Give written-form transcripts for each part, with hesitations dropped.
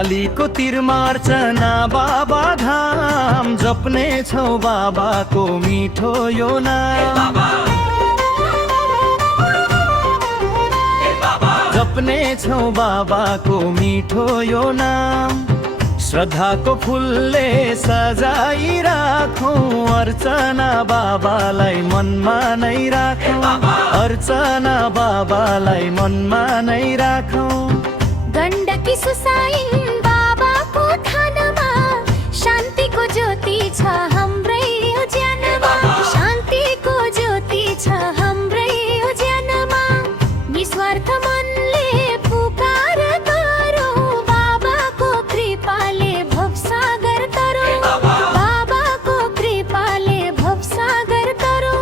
कालीको तिरमा अर्चना बाबा धाम जप्ने छौ बाबाको मिठो यो नाम जप्ने छौ बाबाको मिठो यो नाम श्रद्धाको फुलले सजाइराखौँ अर्चना बाबालाई मनमा नै राखौँ अर्चना बाबालाई मनमा नै राखौँ गण्डकी सुसाइन बाबाको थानमा शान्तिको ज्योति छ हाम्रै उज्यानमा शान्तिको ज्योति छ हाम्रै उज्यानमा निस्वार्थ मनले पुकार गरौँ बाबाको कृपाले भवसागर तरौँ बाबाको कृपाले भवसागर तरौँ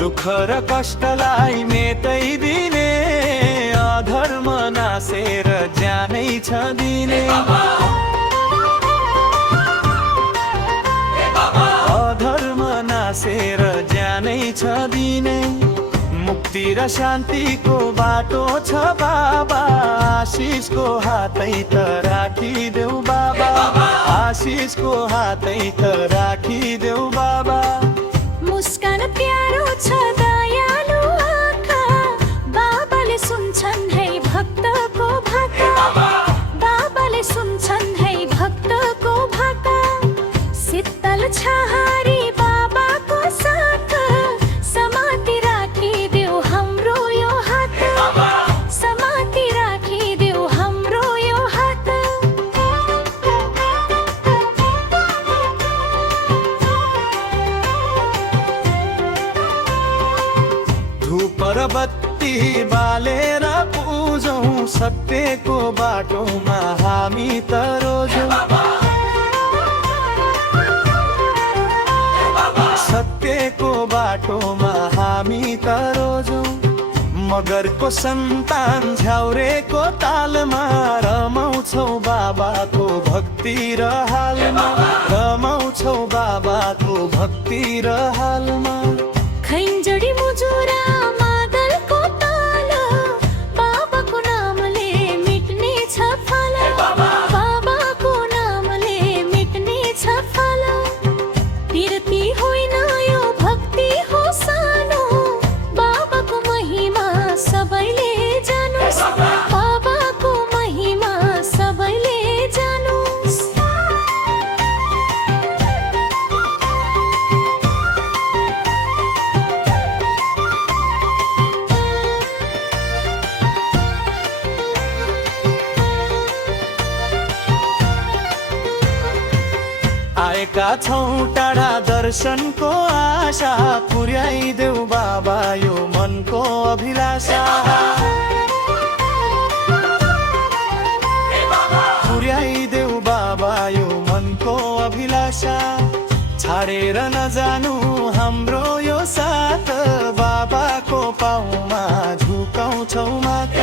दुःख र कष्टलाई मेटाइदिने अधर्म नासेर ज्यानै छ दिने अधर्म नासेर ज्यानै छ दिने मुक्ति र शान्तिको बाटो छ बाबा आशिषको हातै त राखिदेऊ बाबा आशिषको हातै त राखिदेऊ बाबा मुस्कान प्यारो छ दयालु आँखा बाबाले सुन्छन् है भक्तको भाका बाबाले सुन्छन् है भक्तको भाका शीतल छहारी बाबाको साथ समाति राखिदेऊ हाम्रो यो हात समाति राखिदेऊ हाम्रो यो हात धूप र बत्ती बालेर पूजौँ सत्यको बाटोमा हामी त रोजौँ सत्यको बाटोमा हामी त रोजौँ मगरको सन्तान झ्याउरेको तालमा रमाउँछौ बाबाको भक्ति र हालमा रमाउँछौ बाबाको भक्ति र हालमा खैंजडी मुजुरा मादलको ताल बाबाको नामले मिट्ने छ फल बाबाको नामले मिट्ने छ फल पिरती होइन यो भक्ति हो सानो बाबाको महिमा सबैले जानोस् बाबाको महिमा सबैले जानोस् आएका छौँ टाढा दर्शनको आशा पुर्याइदेऊ बाबा यो मनको अभिलाषा पुर्याइदेऊ बाबा यो मनको अभिलाषा छाडेर नजानु हाम्रो यो साथ बाबाको पाउमा झुकाउँछौ मात्र